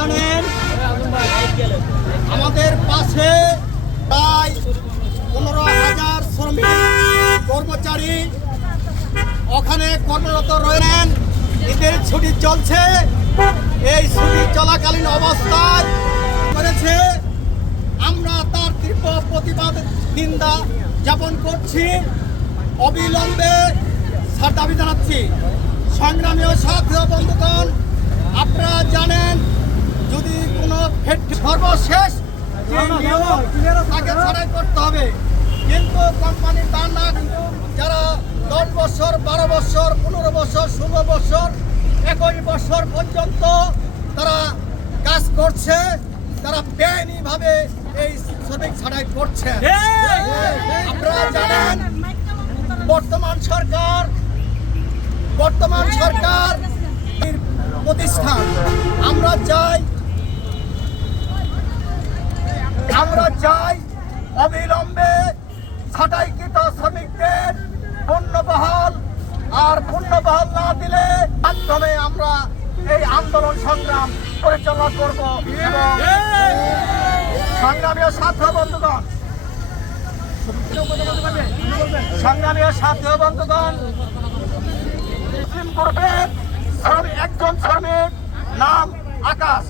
জানেন আমাদের পাশে প্রায় 15,000 শ্রমিক কর্মচারী ওখানে কর্মরত রয়েছেন। ঈদের ছুটি চলছে, এই ছুটি চলাকালীন অবস্থায় করেছে আমরা তার তীব্র প্রতিবাদ নিন্দা জ্ঞাপন করছি। অবিলম্বে ছাড় দাবি জানাচ্ছি। সংগ্রামী ও সাথী বন্ধুগণ, আপনারা জানেন যদি কোনো সর্বশেষ যে নিয়ম তাকে ছাড়াই করতে হবে, কিন্তু কোম্পানি তা না, যারা 10 বছর 12 বছর 15 বছর 16 বছর 21 বছর পর্যন্ত তারা কাজ করছে, তারা বেআইনিভাবে এই শ্রমিক ছাড়াই করছে। আপনারা জানেন বর্তমান সরকার প্রতিষ্ঠান আমরা চাই অবিলম্বে ছাঁটাইকৃত শ্রমিকদের পুনর্বহাল না দিলে মাধ্যমে আমরা এই আন্দোলন সংগ্রাম পরিচালনা করব। এবং সংগ্রামী সাথী বন্ধুগণ, গ্রুপের একজন শ্রমিক নাম আকাশ,